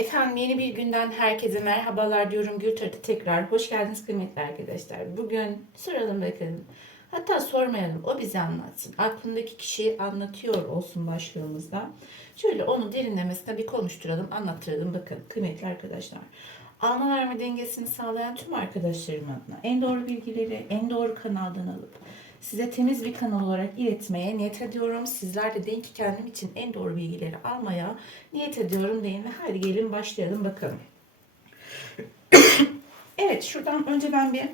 Efendim yeni bir günden herkese merhabalar diyorum. Gültar'da tekrar hoş geldiniz kıymetli arkadaşlar. Bugün soralım bakalım. Hatta sormayalım o bize anlatsın. Aklındaki kişiyi anlatıyor olsun başlığımızda. Şöyle onu derinlemesine bir konuşturalım, anlattıralım. Bakın kıymetli arkadaşlar. Alma verme dengesini sağlayan tüm arkadaşlarım adına en doğru bilgileri en doğru kanaldan alıp size temiz bir kanal olarak iletmeye niyet ediyorum. Sizler de deyin ki kendim için en doğru bilgileri almaya niyet ediyorum deyin ve hadi gelin başlayalım bakalım. evet şuradan önce ben bir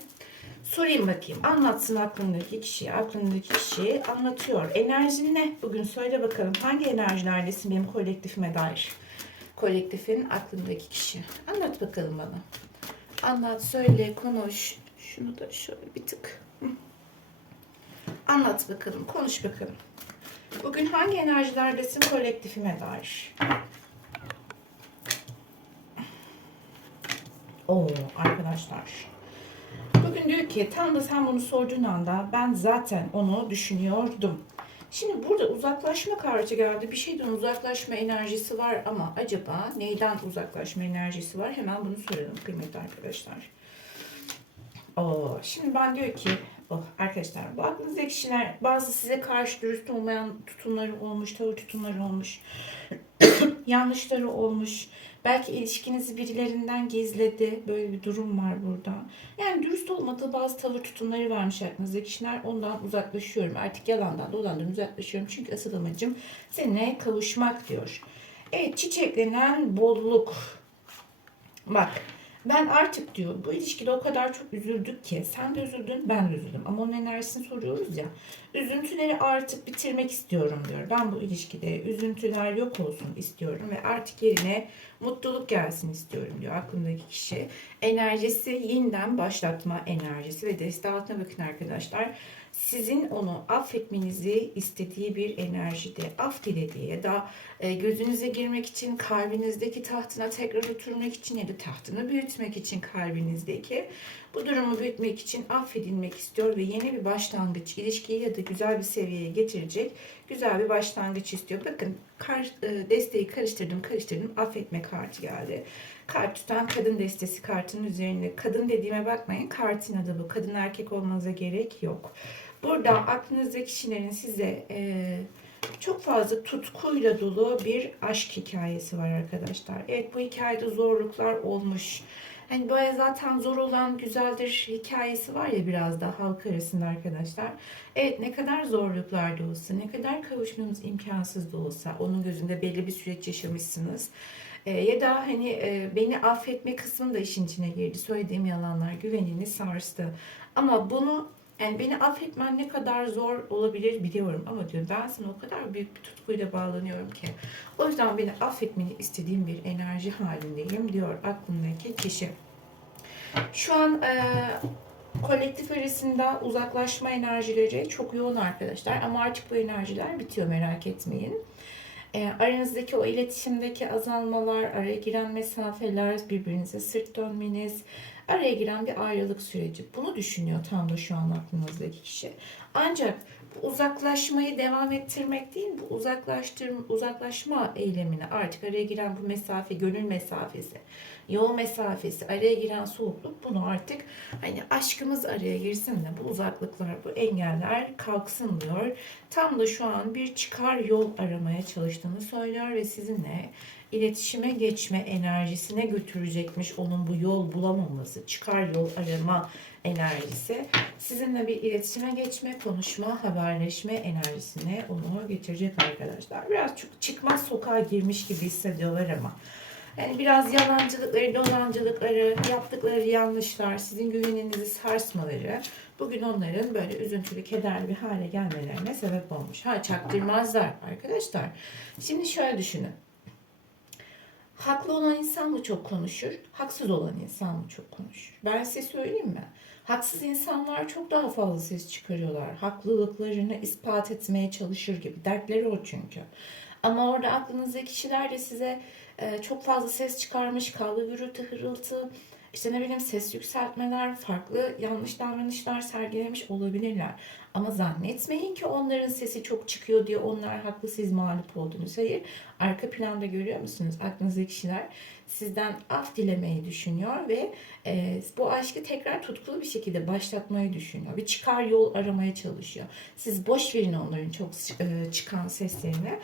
sorayım bakayım. Anlatsın aklındaki kişiye. Aklındaki kişiyi anlatıyor. Enerjin ne? Bugün söyle bakalım. Hangi enerjilerdesin benim kolektifime dair? Kolektifin aklındaki kişi. Anlat bakalım bana. Anlat, söyle, konuş. Şunu da şöyle bir tık. Anlat bakalım, konuş bakalım. Bugün hangi enerjilerdesin kolektifime dair? Oo arkadaşlar. Bugün diyor ki tam da sen bunu sorduğun anda ben zaten onu düşünüyordum. Şimdi burada uzaklaşma kartı geldi. Bir şeyden uzaklaşma enerjisi var ama acaba neyden uzaklaşma enerjisi var? Hemen bunu soralım kıymetli arkadaşlar. Oo, şimdi ben diyor ki oh, arkadaşlar bu aklınızdaki kişiler bazı size karşı dürüst olmayan tutumları olmuş, tavır tutumları olmuş, yanlışları olmuş. Belki ilişkinizi birilerinden gizledi. Böyle bir durum var burada. Yani dürüst olmadığı bazı tavır tutumları varmış aklınızdaki kişiler. Ondan uzaklaşıyorum. Artık yalandan dolandan uzaklaşıyorum. Çünkü asıl amacım seninle kavuşmak diyor. Evet çiçeklenen bolluk. Bak ben artık diyor bu ilişkide o kadar çok üzüldük ki sen de üzüldün ben de üzüldüm. Ama onun enerjisini soruyoruz ya üzüntüleri artık bitirmek istiyorum diyor. Ben bu ilişkide üzüntüler yok olsun istiyorum ve artık yerine mutluluk gelsin istiyorum diyor aklımdaki kişi. Enerjisi yeniden başlatma enerjisi ve deste altına bakın arkadaşlar sizin onu affetmenizi istediği bir enerjide af dilediği ya da e, gözünüze girmek için kalbinizdeki tahtına tekrar oturmak için ya da tahtını büyütmek için kalbinizdeki bu durumu büyütmek için affedilmek istiyor ve yeni bir başlangıç ilişkiyi ya da güzel bir seviyeye getirecek güzel bir başlangıç istiyor. Bakın kar, e, desteği karıştırdım karıştırdım affetme kartı geldi. Kalp tutan kadın destesi kartının üzerinde. Kadın dediğime bakmayın kartın adı bu. Kadın erkek olmanıza gerek yok. Burada aklınızdaki kişilerin size e, çok fazla tutkuyla dolu bir aşk hikayesi var arkadaşlar. Evet bu hikayede zorluklar olmuş. Hani böyle zaten zor olan güzeldir hikayesi var ya biraz da halk arasında arkadaşlar. Evet ne kadar zorluklar da olsa, ne kadar kavuşmamız imkansız da olsa onun gözünde belli bir süreç yaşamışsınız. E, ya da hani e, beni affetme kısmı da işin içine girdi. Söylediğim yalanlar güvenini sarstı. Ama bunu yani beni affetmen ne kadar zor olabilir biliyorum ama diyor ben sana o kadar büyük bir tutkuyla bağlanıyorum ki. O yüzden beni affetmeni istediğim bir enerji halindeyim diyor aklındaki kişi. Şu an e, kolektif arasında uzaklaşma enerjileri çok yoğun arkadaşlar ama artık bu enerjiler bitiyor merak etmeyin. E, aranızdaki o iletişimdeki azalmalar, araya giren mesafeler, birbirinize sırt dönmeniz, araya giren bir ayrılık süreci. Bunu düşünüyor tam da şu an aklınızdaki kişi. Ancak bu uzaklaşmayı devam ettirmek değil, bu uzaklaştır, uzaklaşma eylemini artık araya giren bu mesafe, gönül mesafesi, yol mesafesi, araya giren soğukluk bunu artık hani aşkımız araya girsin de bu uzaklıklar, bu engeller kalksın diyor. Tam da şu an bir çıkar yol aramaya çalıştığını söylüyor ve sizinle iletişime geçme enerjisine götürecekmiş onun bu yol bulamaması, çıkar yol arama enerjisi. Sizinle bir iletişime geçme, konuşma, haberleşme enerjisine onu getirecek arkadaşlar. Biraz çok çıkmaz sokağa girmiş gibi hissediyorlar ama. Yani biraz yalancılıkları, dolancılıkları, yaptıkları yanlışlar, sizin güveninizi sarsmaları bugün onların böyle üzüntülü, kederli bir hale gelmelerine sebep olmuş. Ha çaktırmazlar arkadaşlar. Şimdi şöyle düşünün. Haklı olan insan mı çok konuşur, haksız olan insan mı çok konuşur? Ben size söyleyeyim mi? Haksız insanlar çok daha fazla ses çıkarıyorlar. Haklılıklarını ispat etmeye çalışır gibi. Dertleri o çünkü. Ama orada aklınızdaki kişiler de size e, çok fazla ses çıkarmış, kavga gürültü, hırıltı, işte ne bileyim ses yükseltmeler, farklı yanlış davranışlar sergilemiş olabilirler. Ama zannetmeyin ki onların sesi çok çıkıyor diye onlar haklı siz mağlup oldunuz. Hayır. Arka planda görüyor musunuz? Aklınızdaki kişiler sizden af dilemeyi düşünüyor ve e, bu aşkı tekrar tutkulu bir şekilde başlatmayı düşünüyor. Bir çıkar yol aramaya çalışıyor. Siz boş verin onların çok e, çıkan seslerini.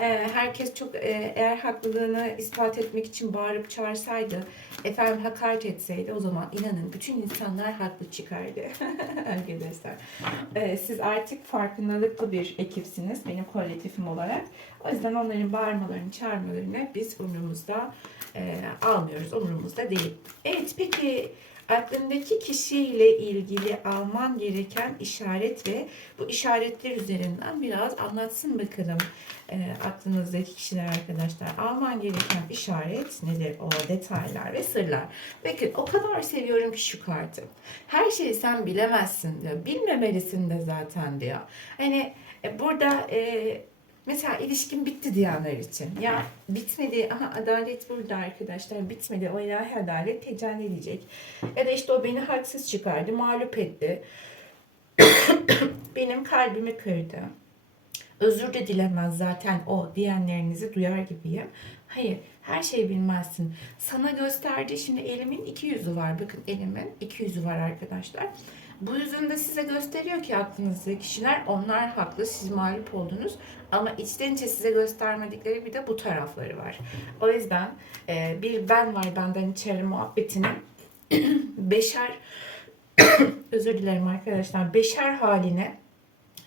E, herkes çok e, eğer haklılığını ispat etmek için bağırıp çağırsaydı, efendim hakaret etseydi o zaman inanın bütün insanlar haklı çıkardı arkadaşlar. E, siz artık farkındalıklı bir ekipsiniz benim kolektifim olarak. O yüzden onların bağırmalarını, çağırmalarını biz umurumuzda e, almıyoruz. Umurumuzda değil. Evet peki aklındaki kişiyle ilgili alman gereken işaret ve bu işaretler üzerinden biraz anlatsın bakalım e, aklınızdaki kişiler arkadaşlar. Alman gereken işaret nedir? O detaylar ve sırlar. Bakın o kadar seviyorum ki şu kartı. Her şeyi sen bilemezsin diyor. Bilmemelisin de zaten diyor. Hani e, burada e, Mesela ilişkin bitti diyenler için. Ya bitmedi. Aha adalet burada arkadaşlar. Bitmedi. O ilahi adalet tecelli edecek. Ya da işte o beni haksız çıkardı. Mağlup etti. Benim kalbimi kırdı. Özür de dilemez zaten o diyenlerinizi duyar gibiyim. Hayır, her şeyi bilmezsin. Sana gösterdiği şimdi elimin iki yüzü var. Bakın elimin iki yüzü var arkadaşlar. Bu yüzünde size gösteriyor ki aklınızdaki kişiler onlar haklı, siz mağlup oldunuz. Ama içten içe size göstermedikleri bir de bu tarafları var. O yüzden e, bir ben var benden içeri muhabbetini beşer özür dilerim arkadaşlar beşer haline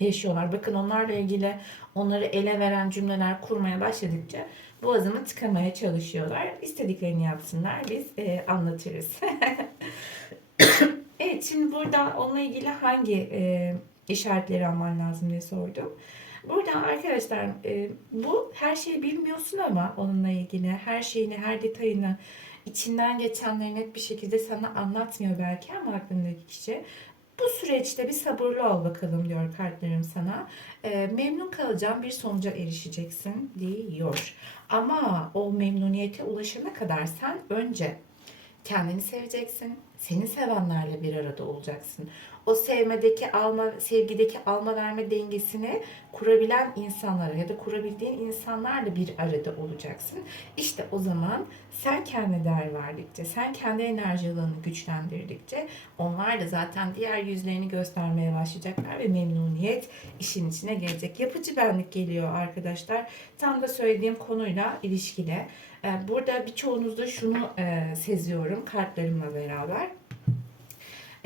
yaşıyorlar. Bakın onlarla ilgili onları ele veren cümleler kurmaya başladıkça boğazımı tıkamaya çalışıyorlar. İstediklerini yapsınlar. Biz e, anlatırız. evet şimdi burada onunla ilgili hangi e, işaretleri alman lazım diye sordum. Burada arkadaşlar e, bu her şeyi bilmiyorsun ama onunla ilgili her şeyini, her detayını içinden geçenleri net bir şekilde sana anlatmıyor belki ama aklındaki kişi. Bu süreçte bir sabırlı ol bakalım diyor kartlarım sana. E, memnun kalacağım bir sonuca erişeceksin diyor. Ama o memnuniyete ulaşana kadar sen önce kendini seveceksin. Seni sevenlerle bir arada olacaksın. O sevmedeki alma, sevgideki alma verme dengesini kurabilen insanlara ya da kurabildiğin insanlarla bir arada olacaksın. İşte o zaman sen kendine değer verdikçe, sen kendi enerji alanını güçlendirdikçe onlar da zaten diğer yüzlerini göstermeye başlayacaklar ve memnuniyet işin içine gelecek. Yapıcı benlik geliyor arkadaşlar. Tam da söylediğim konuyla ilişkili. Ee, Burada birçoğunuzda şunu e, seziyorum kartlarımla beraber.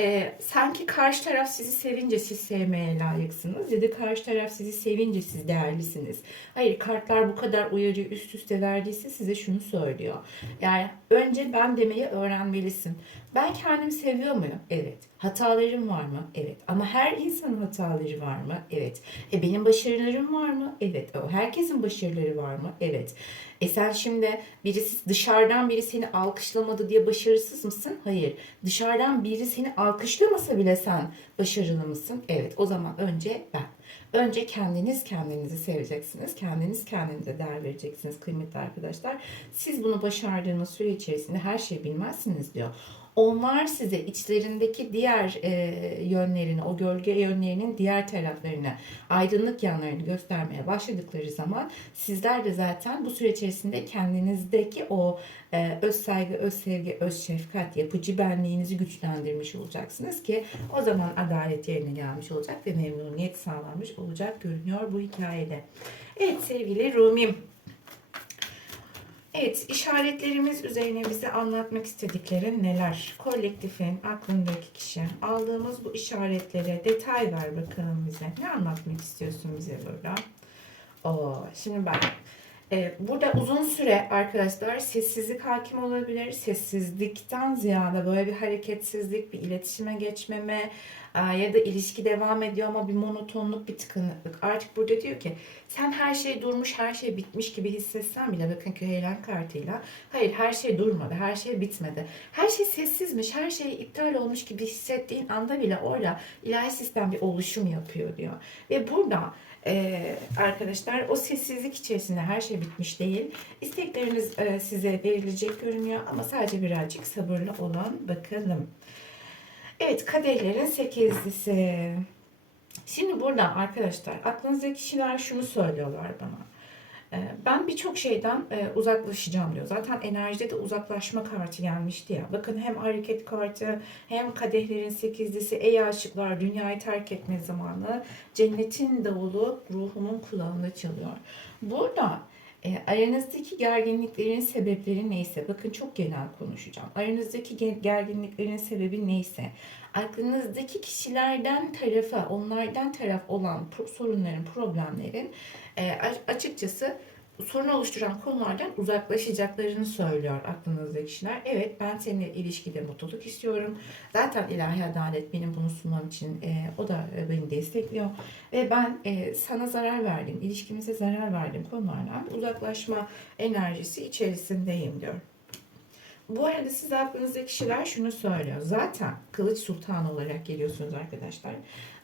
Ee, sanki karşı taraf sizi sevince siz sevmeye layıksınız ya da karşı taraf sizi sevince siz değerlisiniz. Hayır kartlar bu kadar uyarı üst üste verdiyse size şunu söylüyor. Yani önce ben demeyi öğrenmelisin. Ben kendimi seviyor muyum? Evet. Hatalarım var mı? Evet. Ama her insanın hataları var mı? Evet. E benim başarılarım var mı? Evet. O herkesin başarıları var mı? Evet. E sen şimdi birisi dışarıdan biri seni alkışlamadı diye başarısız mısın? Hayır. Dışarıdan biri seni alkışlamasa bile sen başarılı mısın? Evet. O zaman önce ben. Önce kendiniz kendinizi seveceksiniz. Kendiniz kendinize değer vereceksiniz kıymetli arkadaşlar. Siz bunu başardığınız süre içerisinde her şeyi bilmezsiniz diyor. Onlar size içlerindeki diğer e, yönlerini, o gölge yönlerinin diğer taraflarını, aydınlık yanlarını göstermeye başladıkları zaman sizler de zaten bu süre içerisinde kendinizdeki o e, öz saygı, öz sevgi, öz şefkat, yapıcı benliğinizi güçlendirmiş olacaksınız ki o zaman adalet yerine gelmiş olacak ve memnuniyet sağlanmış olacak görünüyor bu hikayede. Evet sevgili Rumim. Evet, işaretlerimiz üzerine bize anlatmak istedikleri neler? Kolektifin aklındaki kişi. Aldığımız bu işaretlere detay ver bakalım bize. Ne anlatmak istiyorsun bize burada? Oo, şimdi e, burada uzun süre arkadaşlar sessizlik hakim olabilir. Sessizlikten ziyade böyle bir hareketsizlik, bir iletişime geçmeme e, ya da ilişki devam ediyor ama bir monotonluk, bir tıkanıklık. Artık burada diyor ki sen her şey durmuş, her şey bitmiş gibi hissetsen bile bakın Küheylen kartıyla. Hayır her şey durmadı, her şey bitmedi. Her şey sessizmiş, her şey iptal olmuş gibi hissettiğin anda bile orada ilahi sistem bir oluşum yapıyor diyor. Ve burada ee, arkadaşlar o sessizlik içerisinde her şey bitmiş değil. İstekleriniz e, size verilecek görünüyor ama sadece birazcık sabırlı olan bakalım. Evet kadehlerin sekizlisi. Şimdi burada arkadaşlar aklınızdaki kişiler şunu söylüyorlar bana. Ee, Ben birçok şeyden e, uzaklaşacağım diyor. Zaten enerjide de uzaklaşma kartı gelmişti ya. Bakın hem hareket kartı hem kadehlerin sekizlisi, ey aşıklar dünyayı terk etme zamanı. Cennetin davulu ruhumun kulağında çalıyor. Burada e, aranızdaki gerginliklerin sebepleri neyse, bakın çok genel konuşacağım. Aranızdaki ge- gerginliklerin sebebi neyse, aklınızdaki kişilerden tarafa, onlardan taraf olan sorunların, problemlerin e, açıkçası sorun oluşturan konulardan uzaklaşacaklarını söylüyor aklınızdaki kişiler. Evet ben seninle ilişkide mutluluk istiyorum. Zaten ilahi adalet benim bunu sunmam için e, o da e, beni destekliyor. Ve ben e, sana zarar verdim, ilişkimize zarar verdim konulardan uzaklaşma enerjisi içerisindeyim diyor. Bu arada siz aklınızdaki kişiler şunu söylüyor. Zaten kılıç sultanı olarak geliyorsunuz arkadaşlar.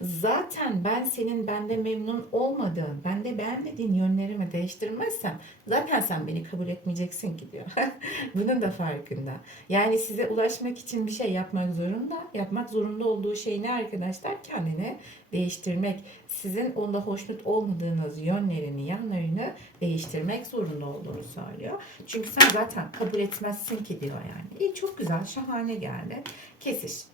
Zaten ben senin bende memnun olmadığın, bende beğenmediğin yönlerimi değiştirmezsem zaten sen beni kabul etmeyeceksin ki diyor. Bunun da farkında. Yani size ulaşmak için bir şey yapmak zorunda. Yapmak zorunda olduğu şey ne arkadaşlar? Kendini değiştirmek. Sizin onda hoşnut olmadığınız yönlerini, yanlarını değiştirmek zorunda olduğunu söylüyor. Çünkü sen zaten kabul etmezsin ki diyor yani. İyi çok güzel, şahane geldi. Kesiş.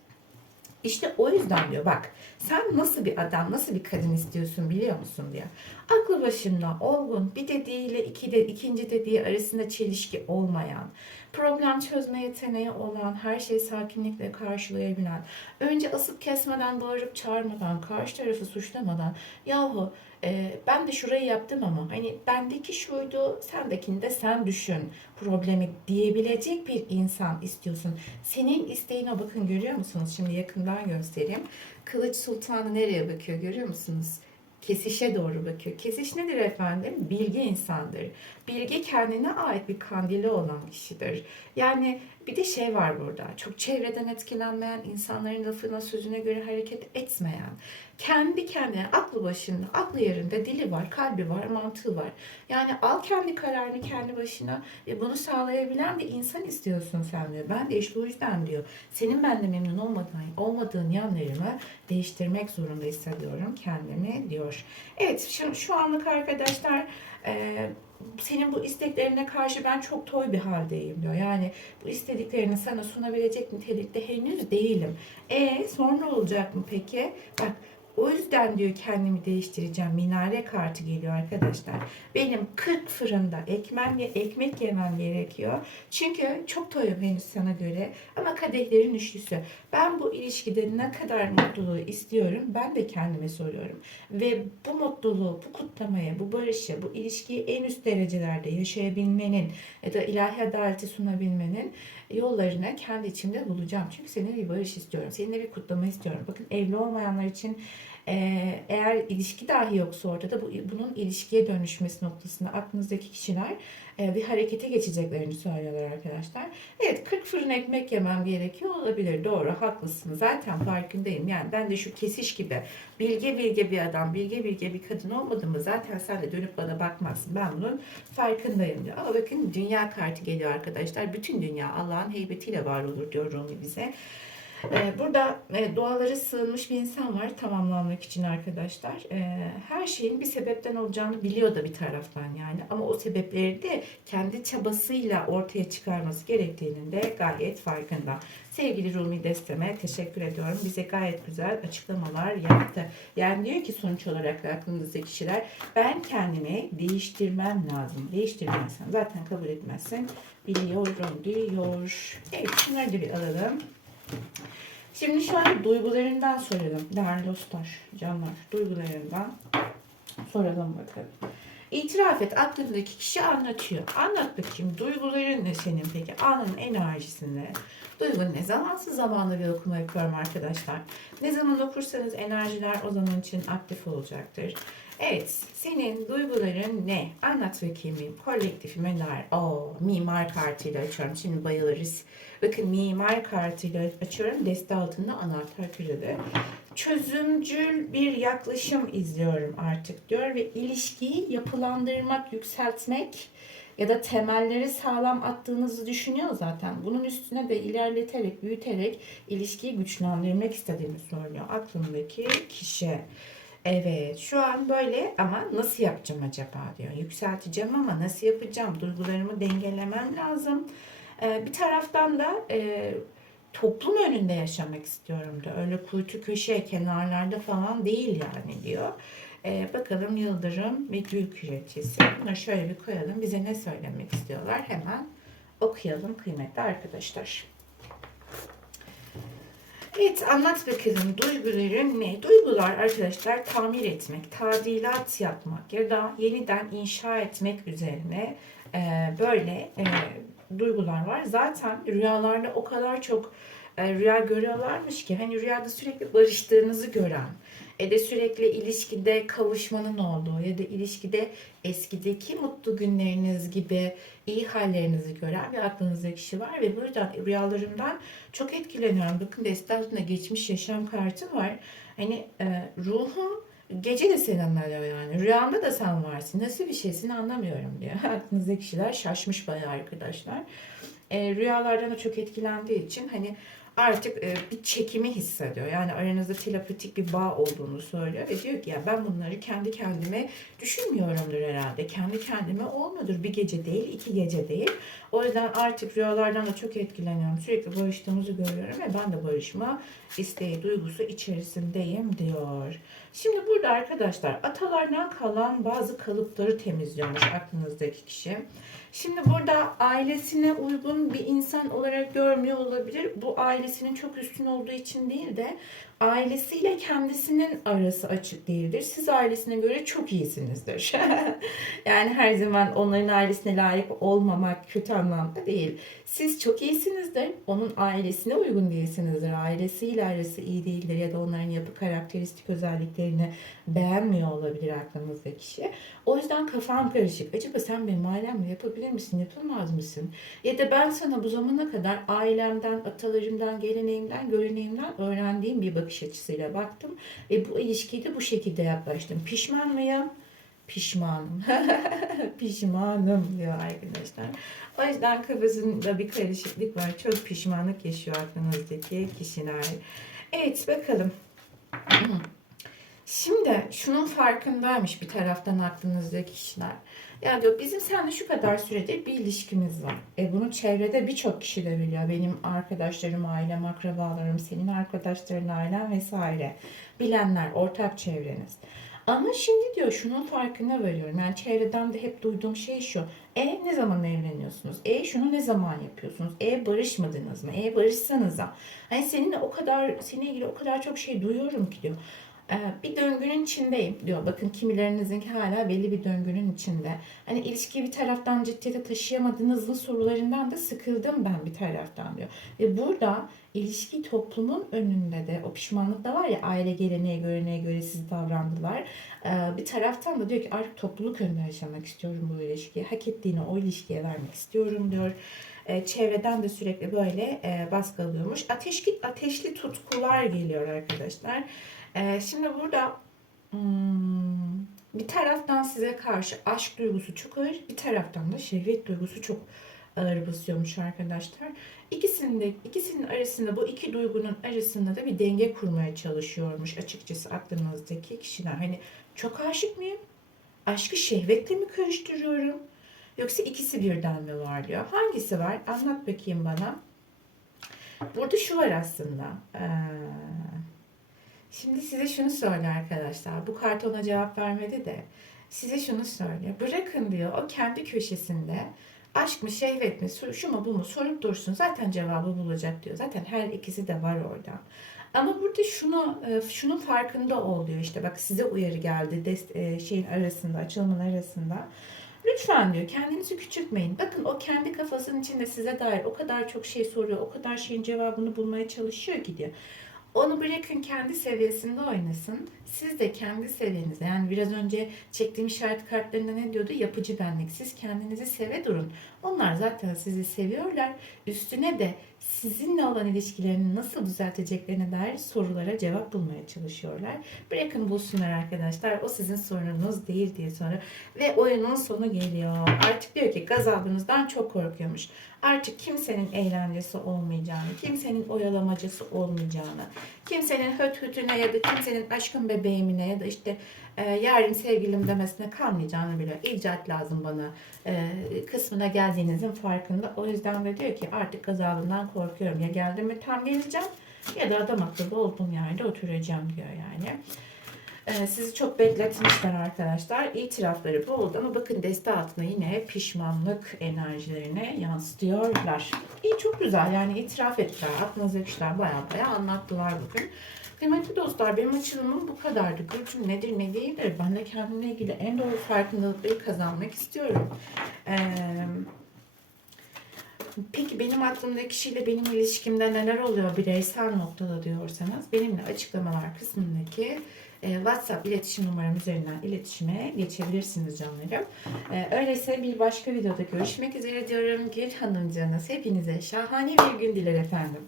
İşte o yüzden diyor bak sen nasıl bir adam, nasıl bir kadın istiyorsun biliyor musun diyor. Aklı başında olgun, bir dediğiyle iki de, ikinci dediği arasında çelişki olmayan, problem çözme yeteneği olan, her şeyi sakinlikle karşılayabilen, önce asıp kesmeden, bağırıp çağırmadan, karşı tarafı suçlamadan, yahu e, ben de şurayı yaptım ama hani bendeki şuydu, sendekini de sen düşün problemi diyebilecek bir insan istiyorsun. Senin isteğine bakın görüyor musunuz? Şimdi yakından göstereyim. Kılıç Sultanı nereye bakıyor görüyor musunuz? Kesişe doğru bakıyor. Kesiş nedir efendim? Bilgi insandır. Bilgi kendine ait bir kandili olan kişidir. Yani bir de şey var burada. Çok çevreden etkilenmeyen, insanların lafına sözüne göre hareket etmeyen, kendi kendine aklı başında, aklı yerinde, dili var, kalbi var, mantığı var. Yani al kendi kararını kendi başına ve bunu sağlayabilen bir insan istiyorsun sen diyor. Ben de işte o yüzden diyor. Senin bende memnun olmadığın, olmadığın yanlarımı değiştirmek zorunda hissediyorum kendimi diyor. Evet şu, şu anlık arkadaşlar e, senin bu isteklerine karşı ben çok toy bir haldeyim diyor. Yani bu istediklerini sana sunabilecek nitelikte henüz değilim. E sonra olacak mı peki? Bak o yüzden diyor kendimi değiştireceğim. Minare kartı geliyor arkadaşlar. Benim 40 fırında ekmem, ekmek yemem gerekiyor. Çünkü çok toyum henüz sana göre. Ama kadehlerin üçlüsü. Ben bu ilişkide ne kadar mutluluğu istiyorum ben de kendime soruyorum. Ve bu mutluluğu, bu kutlamayı, bu barışı, bu ilişkiyi en üst derecelerde yaşayabilmenin ya da ilahi adaleti sunabilmenin yollarını kendi içimde bulacağım. Çünkü seninle bir barış istiyorum. Seninle bir kutlama istiyorum. Bakın evli olmayanlar için eğer ilişki dahi yoksa ortada bu, bunun ilişkiye dönüşmesi noktasında aklınızdaki kişiler e, bir harekete geçeceklerini söylüyorlar arkadaşlar. Evet 40 fırın ekmek yemem gerekiyor olabilir. Doğru haklısın. Zaten farkındayım. Yani ben de şu kesiş gibi bilge bilge bir adam, bilge bilge bir kadın olmadım mı zaten sen de dönüp bana bakmazsın. Ben bunun farkındayım diyor. Ama bakın dünya kartı geliyor arkadaşlar. Bütün dünya Allah'ın heybetiyle var olur diyor Rumi bize. Ee, Burada e, dualara sığınmış bir insan var tamamlanmak için arkadaşlar. Ee, Her şeyin bir sebepten olacağını biliyor da bir taraftan yani. Ama o sebepleri de kendi çabasıyla ortaya çıkarması gerektiğinin de gayet farkında. Sevgili Rumi Desteme teşekkür ediyorum. Bize gayet güzel açıklamalar yaptı. Yani diyor ki sonuç olarak da aklınızdaki kişiler ben kendimi değiştirmem lazım. Değiştirmezsen zaten kabul etmezsen biliyorum diyor. Evet şunları da bir alalım. Şimdi an duygularından soralım. Değerli dostlar, canlar, duygularından soralım bakalım. İtiraf et, aklındaki kişi anlatıyor. Anlat bakayım, duyguların ne senin peki? Anın enerjisinde. Duygun ne zamansız zamanda bir okuma yapıyorum arkadaşlar. Ne zaman okursanız enerjiler o zaman için aktif olacaktır. Evet, senin duyguların ne? Anlat bakayım. Kolektifime dair. Oo, mimar kartıyla açıyorum. Şimdi bayılırız. Bakın mimar kartıyla açıyorum. Deste altında anahtar kırıldı. Çözümcül bir yaklaşım izliyorum artık diyor ve ilişkiyi yapılandırmak, yükseltmek ya da temelleri sağlam attığınızı düşünüyor zaten. Bunun üstüne de ilerleterek, büyüterek ilişkiyi güçlendirmek istediğini söylüyor aklımdaki kişi. Evet, şu an böyle ama nasıl yapacağım acaba diyor. Yükselteceğim ama nasıl yapacağım? Duygularımı dengelemem lazım. Ee, bir taraftan da e, toplum önünde yaşamak istiyorum da. Öyle kuytu köşe kenarlarda falan değil yani diyor. Ee, bakalım Yıldırım ve Gül Küreçesi. Bunları şöyle bir koyalım. Bize ne söylemek istiyorlar? Hemen okuyalım kıymetli arkadaşlar. Evet anlat bakalım duyguların ne? Duygular arkadaşlar tamir etmek, tadilat yapmak ya da yeniden inşa etmek üzerine e, böyle e, duygular var. Zaten rüyalarda o kadar çok e, rüya görüyorlarmış ki hani rüyada sürekli barıştığınızı gören e de sürekli ilişkide kavuşmanın olduğu ya da ilişkide eskideki mutlu günleriniz gibi iyi hallerinizi gören bir aklınızda kişi var ve buradan rüyalarımdan çok etkileniyorum. Bakın destasında geçmiş yaşam kartı var. Hani e, ruhum gece de seni anlıyor yani. Rüyamda da sen varsın. Nasıl bir şeysin anlamıyorum diyor. Aklınızdaki kişiler şaşmış bayağı arkadaşlar. E, rüyalardan da çok etkilendiği için hani artık e, bir çekimi hissediyor. Yani aranızda telepatik bir bağ olduğunu söylüyor ve diyor ki ya ben bunları kendi kendime düşünmüyorumdur herhalde. Kendi kendime olmuyordur. Bir gece değil, iki gece değil. O yüzden artık rüyalardan da çok etkileniyorum. Sürekli barıştığımızı görüyorum ve ben de barışma isteği, duygusu içerisindeyim diyor. Şimdi burada arkadaşlar atalardan kalan bazı kalıpları temizliyormuş aklınızdaki kişi. Şimdi burada ailesine uygun bir insan olarak görmüyor olabilir. Bu ailesinin çok üstün olduğu için değil de ailesiyle kendisinin arası açık değildir. Siz ailesine göre çok iyisinizdir. yani her zaman onların ailesine layık olmamak kötü anlamda değil. Siz çok iyisinizdir. Onun ailesine uygun değilsinizdir. Ailesiyle arası iyi değildir ya da onların yapı karakteristik özelliklerini beğenmiyor olabilir aklınızdaki kişi. O yüzden kafam karışık. Acaba sen benim ailemle yapabilir misin, yapamaz mısın? Ya da ben sana bu zamana kadar ailemden, atalarımdan, geleneğimden, göreneğimden öğrendiğim bir bakış açısıyla baktım. Ve bu ilişkiyi de bu şekilde yaklaştım. Pişman mıyım? Pişmanım. Pişmanım diyor arkadaşlar. O yüzden kafasında bir karışıklık var. Çok pişmanlık yaşıyor aklınızdaki kişiler. Evet bakalım. Şimdi şunun farkındaymış bir taraftan aklınızdaki kişiler. Ya diyor bizim seninle şu kadar süredir bir ilişkimiz var. E bunu çevrede birçok kişi de biliyor. Benim arkadaşlarım, ailem, akrabalarım, senin arkadaşların, ailen vesaire. Bilenler, ortak çevreniz. Ama şimdi diyor şunun farkına varıyorum. Yani çevreden de hep duyduğum şey şu. E ne zaman evleniyorsunuz? E şunu ne zaman yapıyorsunuz? E barışmadınız mı? E barışsanıza. Hani seninle o kadar, seninle ilgili o kadar çok şey duyuyorum ki diyor. Ee, bir döngünün içindeyim diyor. Bakın kimilerinizin hala belli bir döngünün içinde. Hani ilişkiyi bir taraftan ciddiyete taşıyamadığınızın sorularından da sıkıldım ben bir taraftan diyor. Ve burada ilişki toplumun önünde de o pişmanlık da var ya aile geleneğe göreneğe göre siz davrandılar. Ee, bir taraftan da diyor ki artık topluluk önünde yaşamak istiyorum bu ilişkiyi. Hak ettiğini o ilişkiye vermek istiyorum diyor. Ee, çevreden de sürekli böyle e, baskı alıyormuş. Ateşli, ateşli tutkular geliyor arkadaşlar. Ee, şimdi burada hmm, bir taraftan size karşı aşk duygusu çok ağır, bir taraftan da şehvet duygusu çok ağır basıyormuş arkadaşlar. İkisinin de ikisinin arasında bu iki duygunun arasında da bir denge kurmaya çalışıyormuş açıkçası aklınızdaki kişiler. Hani çok aşık mıyım? Aşkı şehvetle mi karıştırıyorum? Yoksa ikisi birden mi var diyor. Hangisi var? Anlat bakayım bana. Burada şu var aslında. Ee, Şimdi size şunu söyle arkadaşlar. Bu kart ona cevap vermedi de. Size şunu söyle. Bırakın diyor o kendi köşesinde aşk mı şehvet mi şu mu bu mu sorup dursun. Zaten cevabı bulacak diyor. Zaten her ikisi de var orada. Ama burada şunu şunun farkında ol diyor işte bak size uyarı geldi dest, şeyin arasında açılımın arasında. Lütfen diyor kendinizi küçültmeyin. Bakın o kendi kafasının içinde size dair o kadar çok şey soruyor. O kadar şeyin cevabını bulmaya çalışıyor ki diyor. Onu bırakın kendi seviyesinde oynasın. Siz de kendi seviyenizde yani biraz önce çektiğim işaret kartlarında ne diyordu? Yapıcı benlik. Siz kendinizi seve durun. Onlar zaten sizi seviyorlar. Üstüne de sizinle olan ilişkilerini nasıl düzelteceklerine dair sorulara cevap bulmaya çalışıyorlar. Bırakın bulsunlar arkadaşlar. O sizin sorununuz değil diye sonra. Ve oyunun sonu geliyor. Artık diyor ki gazabınızdan çok korkuyormuş. Artık kimsenin eğlencesi olmayacağını, kimsenin oyalamacası olmayacağını, Kimsenin höt hütüne ya da kimsenin aşkın bebeğimine ya da işte e, yarın sevgilim demesine kalmayacağını biliyor. İcat lazım bana e, kısmına geldiğinizin farkında. O yüzden de diyor ki artık gazabından korkuyorum. Ya geldim mi tam geleceğim ya da adam akıllı olduğum yerde oturacağım diyor yani. Ee, sizi çok bekletmişler arkadaşlar. İtirafları bu oldu ama bakın deste altına yine pişmanlık enerjilerine yansıtıyorlar. İyi çok güzel yani itiraf ettiler. Aklınızdaki işler baya baya anlattılar bugün. Kıymetli dostlar benim açılımım bu kadardı. Burcum nedir ne değildir. Ben de kendimle ilgili en doğru farkındalıkları kazanmak istiyorum. Ee, Peki benim aklımdaki kişiyle benim ilişkimde neler oluyor bireysel noktada diyorsanız benimle açıklamalar kısmındaki e, WhatsApp iletişim numaram üzerinden iletişime geçebilirsiniz canlarım. E, öyleyse bir başka videoda görüşmek üzere diyorum. Gül Hanımcanız hepinize şahane bir gün diler efendim.